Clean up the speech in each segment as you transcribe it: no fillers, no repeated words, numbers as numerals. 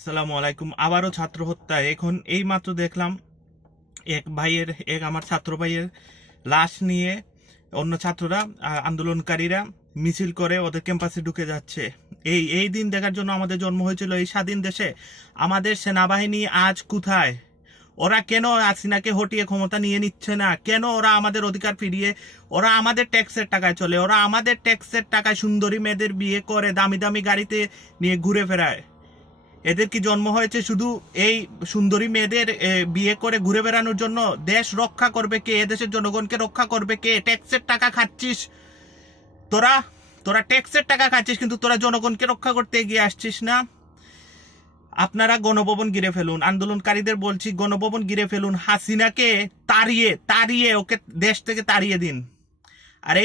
আসসালামু আলাইকুম। আবারও ছাত্র হত্যা। এখন এই মাত্র দেখলাম আমার ছাত্র ভাইয়ের লাশ নিয়ে অন্য ছাত্ররা আন্দোলনকারীরা মিছিল করে ওদের ক্যাম্পাসে ঢুকে যাচ্ছে। এই দিন দেখার জন্য আমাদের জন্ম হয়েছিল এই স্বাধীন দেশে। আমাদের সেনাবাহিনী আজ কোথায়? ওরা কেন হাসিনাকে হটিয়ে ক্ষমতা নিয়ে নিচ্ছে না? কেন ওরা আমাদের অধিকার ফিরিয়ে? ওরা আমাদের ট্যাক্সের টাকায় চলে, ওরা আমাদের ট্যাক্সের টাকায় সুন্দরী মেয়েদের বিয়ে করে দামি দামি গাড়িতে নিয়ে ঘুরে ফেরায়। এদের কি জন্ম হয়েছে শুধু এই সুন্দরী মেয়েদের বিয়ে করে ঘুরে বেড়ানোর জন্য? দেশ রক্ষা করবে কে? এদেশের জনগণকে রক্ষা করবে কে? ট্যাক্সের টাকা খাচ্ছিস তোরা, তোরা ট্যাক্সের টাকা খাচ্ছিস, কিন্তু তোরা জনগণকে রক্ষা করতে এগিয়ে আসছিস না। আপনারা গণভবন ঘিরে ফেলুন, আন্দোলনকারীদের বলছি গণভবন ঘিরে ফেলুন, হাসিনাকে তাড়িয়ে তাড়িয়ে ওকে দেশ থেকে তাড়িয়ে দিন। আর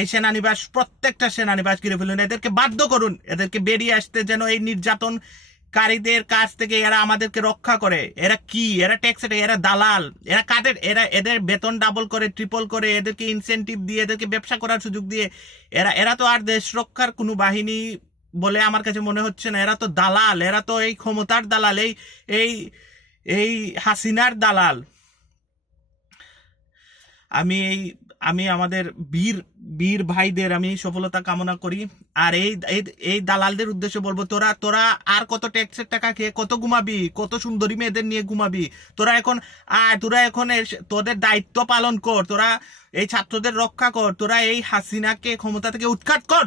এই সেনানিবাস, প্রত্যেকটা সেনানিবাস ঘিরে ফেলুন, এদেরকে বাধ্য করুন, এদেরকে বেরিয়ে আসতে, যেন এই নির্যাতনকারীদের কাছ থেকে এরা আমাদেরকে রক্ষা করে। এরা কি? এরা ট্যাক্স, এরা দালাল। এরা কাদের? এদের বেতন ডাবল করে, ট্রিপল করে, এদেরকে ইনসেন্টিভ দিয়ে, এদেরকে ব্যবসা করার সুযোগ দিয়ে এরা তো আর দেশ রক্ষার কোনো বাহিনী বলে আমার কাছে মনে হচ্ছে না। এরা তো দালাল, এরা তো এই ক্ষমতার দালাল, এই এই হাসিনার দালাল। আমি এই আমি আমাদের বীর বীর ভাইদের আমি সফলতা কামনা করি। আর এই এই এই দালালদের উদ্দেশ্যে বলবো, তোরা তোরা আর কত ট্যাক্সের টাকা খেয়ে কত ঘুমাবি? কত সুন্দরী মেয়েদের নিয়ে ঘুমাবি? তোরা এখন তোদের দায়িত্ব পালন কর, তোরা এই ছাত্রদের রক্ষা কর, তোরা এই হাসিনাকে ক্ষমতা থেকে উৎখাত কর।